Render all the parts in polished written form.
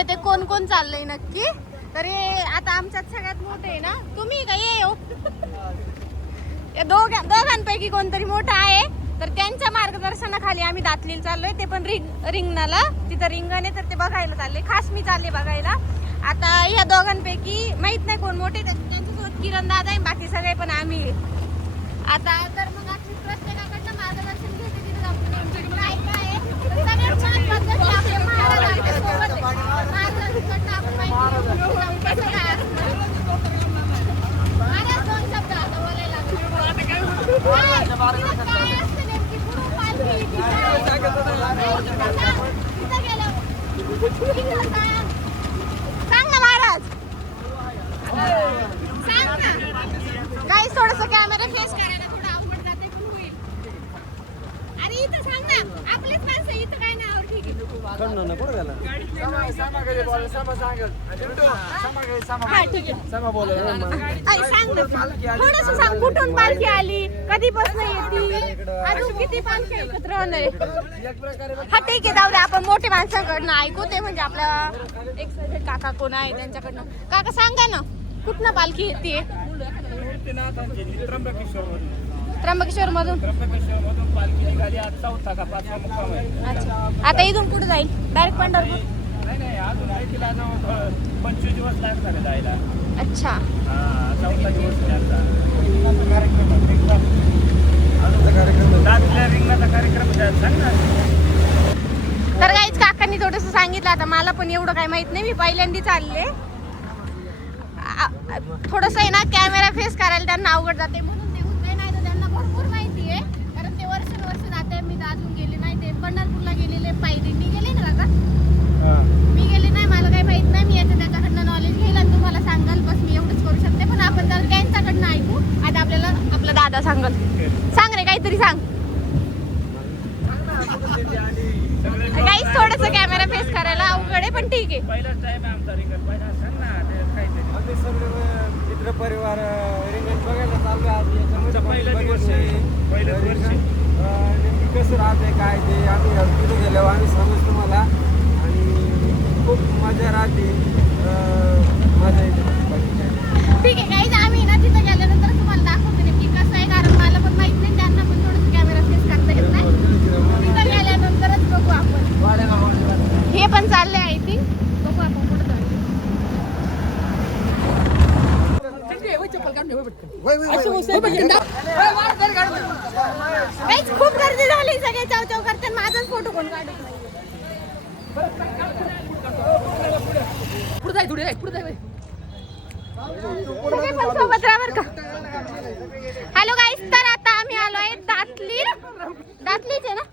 चालले ते कोण कोण चाललंय नक्की. तरी आता आमच्यात सगळ्यात मोठे आहे ना तुम्ही का ये दोघांपैकी कोणतरी मोठं आहे. तर त्यांच्या मार्गदर्शनाखाली आम्ही दातलीला चाललोय. ते पण रिंगणाला तिथं रिंगण आहे तर ते बघायला चालले. खास मी चालले बघायला. आता या दोघांपैकी माहित नाही कोण मोठे त्यांच्यासोबत किरण दादा आहे बाकी सगळे पण आम्ही. आता तर मग आपली प्रत्येकाकडनं मार्गदर्शन घेते तिथे जाऊन काय काय सगळ्यात महत्त्वाचं की आपले महाराज आपल्यासोबत आहे. महाराजांकडनं आपण माहिती घेऊ कसं काय असतं. महाराज दोन शब्द आता बोलायला काय असतं नेमकी पुढं पालखी तिथं गेल्यावर सांग ना महाराज सांग ना. गाईस थोडंसं कॅमेरा फेस करायला थोडं अवघड जाते पण होईल. आणि इथं सांग ना आपलीच माणसं इथं काय नाव ठीक आहे. हा ठीक आहे सांग थोडंसं सांग कुठून पालखी आली कधीपासून येते अजून किती पालखी एकत्र होणार. हा ठीक आहे जाऊ दे आपण मोठे माणसांकडनं ऐकू. ते म्हणजे आपल्या एक काका कोण आहे त्यांच्याकडनं. काका सांगा ना कुठनं पालखी येते. त्र्यंबकेश्वर मधून पालखी निघाली आज 4था का 5वा मुक्काम आहे. अच्छा आता इथून कुठे जाईल डायरेक्ट पंढरपूर. नाही अजून आहे तिला 25 दिवस लागतात जायला. अच्छा 4था दिवस रिंगणाचा कार्यक्रम सांग ना. तर काहीच काकांनी थोडंसं सांगितलं. आता मला पण एवढं काही माहित नाही. मी पहिल्यांदा चालले. थोडंसं आहे ना कॅमेरा फेस करायला त्यांना अवघड जाते म्हणून ते होत नाही. तर त्यांना भरपूर माहिती आहे कारण ते वर्ष जाते. मी अजून गेले नाही. ते पंढरपूरला गेलेले पायदिंडी गेले ना काका. मी गेले नाही मला काही माहित नाही. मी याचं त्याच्याकडनं नॉलेज घेईल आणि तुम्हाला सांगाल. बस मी एवढंच करू शकते. पण आपण जर त्यांच्याकडनं ऐकू. आता आपल्याला आपला दादा सांगाल. सांग रे काहीतरी सांग. काहीच थोडंसं कॅमेरा फेस करायला अवघड आहे पण ठीक आहे. पहिलाच टाइम आहे आमचा रिंगण. पहिला सांग ना काहीतरी. मित्र परिवार रिंगण बघायला चाललो आज. पहिलं वर्ष नेमकी कसं राहते काय ते आम्ही तिथे गेलो आम्ही समज तुम्हाला आणि खूप मजा राहते. मजा येते. ठीक आहे काहीच आम्ही ना तिथं गेल्यानंतर तुम्हाला दाखवते नक्की कसं आहे. कारण मला पण माहित नाही. त्यांना पण थोडंसं कॅमेरा फेस करता येत नाही. तिथं गेल्यानंतरच बघू आपण. हे पण चालले आय थिंक. बघू आपण पुढे जाऊ. खूप गर्दी झाली. सगळे चाव करते. माझाच फोटो कोण काढत नाही. सगळे पण सोबत राहा बरं का. हॅलो गाईस तर आता आम्ही आलोय दातलीच आहे ना.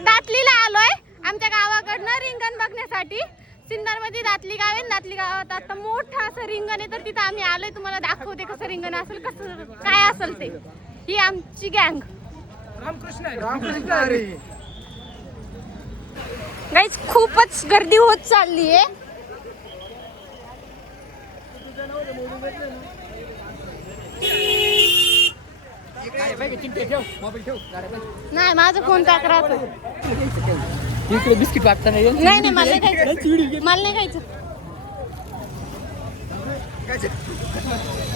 दातलीला आलोय आमच्या गावाकडनं रिंगण बघण्यासाठी. सिन्नरमध्ये दातली गाव आहे. दातली गावात आता मोठं असं रिंगण आहे. तर तिथं आम्ही आलोय. तुम्हाला दाखवते कसं रिंगण असेल कसं काय असेल ते. ही आमची गँग गाईस खूपच गर्दी होत चालली आहे. नाही माझा फोन पॅक राहतो. बिस्किट वाटतं नाही. नाही मला नाही खायचं. मला नाही खायचं.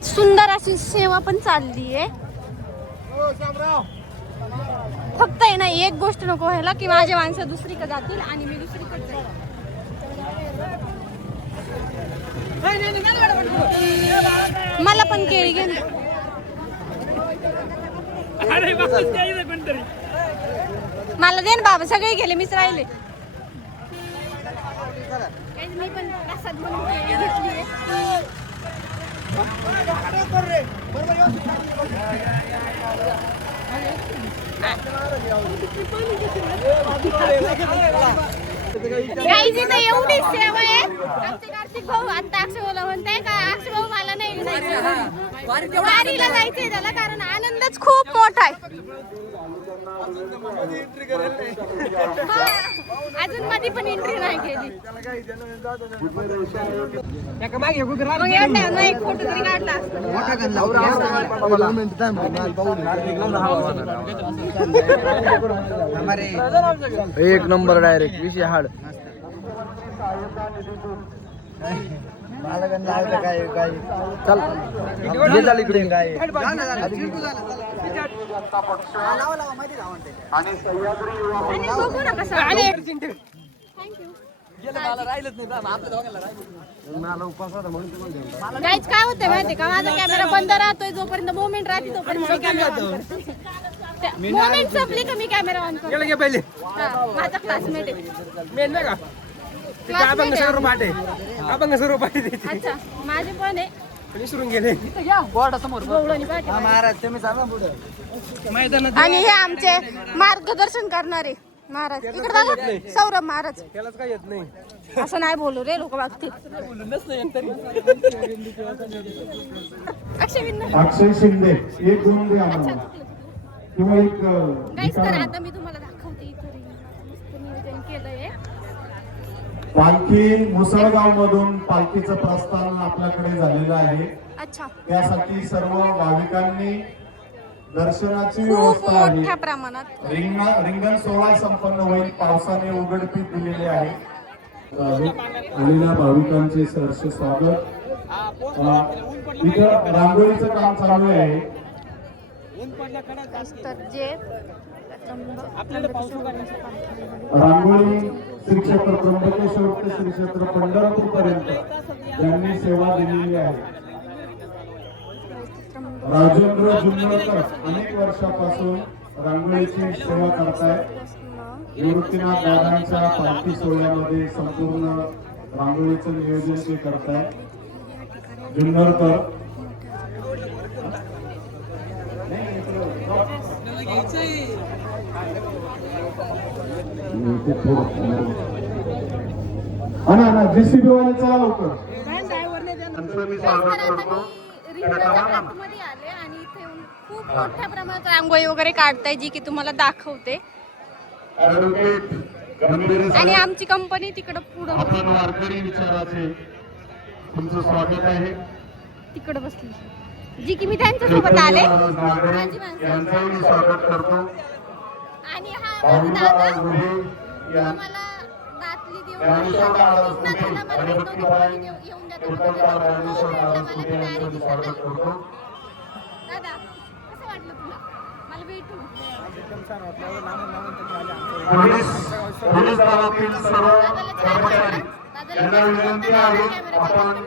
सुंदर अशी सेवा पण चालली आहे. फक्त आहे ना एक गोष्ट नको व्हायला की माझे माणसं दुसरीकडे जातील आणि मी दुसरीकडे जाईल. मला पण केळी घे. मला दे ना बाबा. सगळे गेले मीच राहिले. मी पण प्रसाद म्हणून केळी घेतली. काही तिथे एवढी सेवा आहे. आमचे कार्तिक भाऊ आता अक्षयला म्हणताय का अक्षय भाऊ मला नाही जायचं. वारीला जायचंय त्याला कारण आनंदच खूप मोठा आहे. अजून मध्ये पण एंट्री नाही केली. मग एक फोटो तरी काढला एक नंबर डायरेक्ट विषय हाड. मला काय काय चल इकडे काय आणि बघू ना कसं थँक्यू मला उपास होता म्हणून तुम्हाला घेऊन गाईज काय होतंय माहितीये का माझा कॅमेरा बंद राहतोय जोपर्यंत मोमेंट राहते तोपर्यंत मी कॅमेरा ऑन करते मोमेंट संपली का मी कॅमेरा ऑन करते पहिले हा, माझा क्लासमेट आहे मेन नाही का ते Classmate अभंग आहे. सर्व पाटे अभंग सर्व पाटे त्याची अच्छा माझे पण आहे विसरून गेले गवळणी पाठी महाराज तुम्ही सांगा पुढे मैदानात आणि हे आमचे मार्गदर्शन करणारे महाराज इकडे बघा सौरभ महाराज त्यालाच काय येत नाही असं नाही बोलू रे लोक बघतील अक्षय शिंदे एक दोन दे आम्हाला किंवा एक गाईस तर गिटार. आता मी तुम्हाला दाखवते इथं मस्त नियोजन केलंय पालखी मुसळगाव मधून पालखीचं प्रस्थान आपल्याकडे झालेलं आहे. अच्छा त्यासाठी सर्व भाविकांनी दर्शनाची खूप व्यवस्था मोठ्या आहे. प्रमाणात रिंगण सोहळा संपन्न होईल. पावसाने उघडपीक दिलेली आहे. आलेल्या भाविकांचे सहर्ष स्वागत. इथं रांगोळीचं काम चालू आहे. तर जे रांगोळी श्री क्षेत्र त्र्यंबकेश्वर ते श्री क्षेत्र पंढरपूर पर्यंत त्यांनी सेवा दिलेली आहे. राजेंद्र जुन्नरकर अनेक वर्षापासून रांगोळीची सेवा करतायत. निवृत्तीनाथ दादांच्या पालखी सोहळ्यामध्ये संपूर्ण रांगोळीचं नियोजन ते करतायत. जुन्नरकर जेसीबी वाले चला लवकर. नंतर मी स्वागत करतो. आतमध्ये आले आणि इथे येऊन खूप मोठ्या प्रमाणात रांगोळी वगैरे काढताय जी की तुम्हाला दाखवते ऍडव्होकेट गंभीर आणि आमची कंपनी तिकडं पुढं आपण वारकरी विचाराचे तुमचं स्वागत आहे. तिकडं बसली जी की मी त्यांच्या सोबत आले नागरे माझी माणसं. यांचंही मी स्वागत करतो. आणि हा भाऊला दादा गुहे जो या मला बाटली देऊन ज्ञानेश्वर महाराज पूर्ण कुठे त्याला मला हरिभक्तीबाई येऊन देतो कीर्तनकार ज्ञानेश्वर महाराज कुठे यांचं मी दादा स्वागत करतो. कसं वाटलं तुला मला भेटून पोलीस दलातील सर्व कर्मचारी यांना विनंती आहे आपण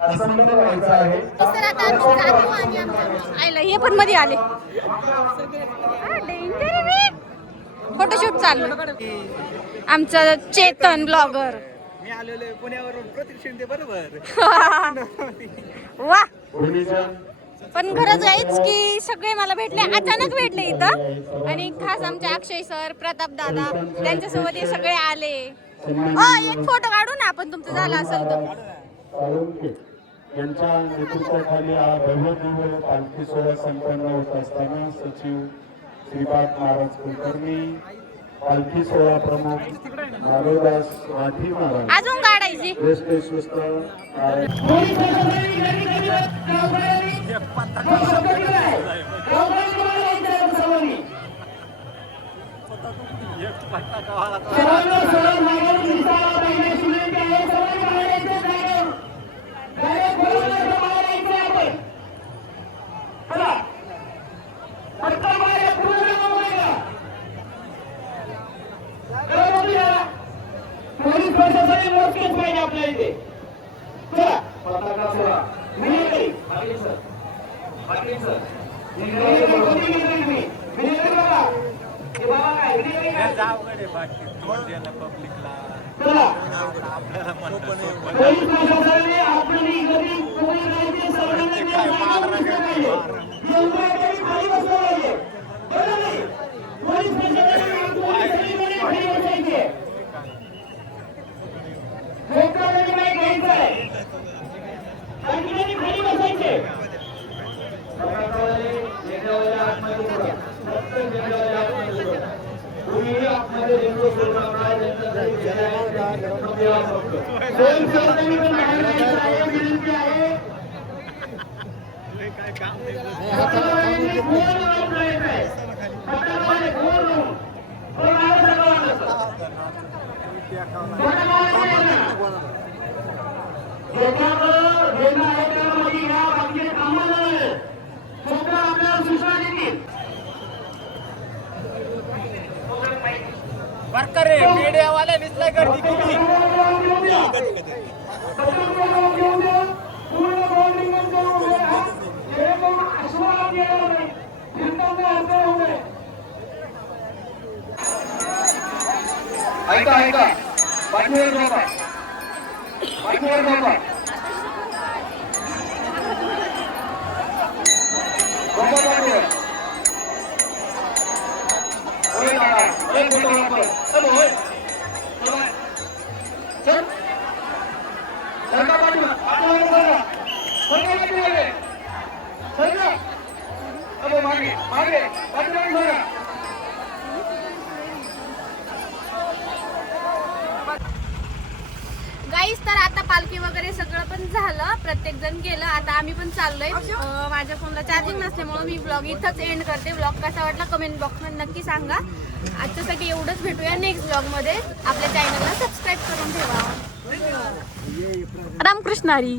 असंख्य व्हायचं आहे. तर आता आम्ही जातो आणि आमच्या आईला हे पण मध्ये आले फोटोशूट चालू आमचं चेतन ब्लॉगर मी आलेलो पुण्यावरून प्रतीक शिंदे बरोबर वा पोलिसां पण गरज आहेच की सगळे मला भेटले अचानक भेटले इथं आणि खास आमचे अक्षय सर प्रताप दादा त्यांच्यासोबत हे सगळे आले एक फोटो काढू ना आपण तुमचं झालं असेल तर साळुंके यांच्या नेतृत्वाखाली हा भव्य दिव्य पालखी सोहळा संपन्न होत असताना सचिव श्रीपाद महाराज कुलकर्णी, पालखी सोहळा प्रमुख नारोदास वाठी महाराज, अजून काढायची ज्येष्ठ विश्वस्त पोलीस प्रशासन मोजकेच पाहिजे आपल्या इथे. चला पताका सोडा. विनंती सर विनंती बघा हे बाबा काय विनंती काय चला पोलीस प्रशासनाने आपली गरीब कोणी सर्वांना खाली बसलं पाहिजे. पोलीस प्रशासनाने खाली बसायचे. लोकांनी नाही घ्यायचंय आणखी खाली बसायचे. वर्कर मीडियावाल्या दिसलाय गर्दी किती ऐका ऐका पाठीवर झोपा पाठीवर झोपा झोपा पाठीवर होय दादा होय फोटोग्राफर चल होय चल सरका पाठीवर पाठीवर सरका सरका पाठीवर सरका अबे मागे मागे पाठीवर सरका गाईस तर आता पालखी वगैरे सगळं पण झालं, प्रत्येक जण गेलं, आता आम्ही पण चाललोय. माझ्या फोनला चार्जिंग नसल्यामुळे मी ब्लॉग इथंच एंड करते. ब्लॉग कसा वाटला कमेंट बॉक्समध्ये नक्की सांगा. आजच्यासाठी एवढंच, भेटूया नेक्स्ट ब्लॉगमध्ये. आपल्या चॅनलला सबस्क्राईब करून ठेवा. रामकृष्ण हरी.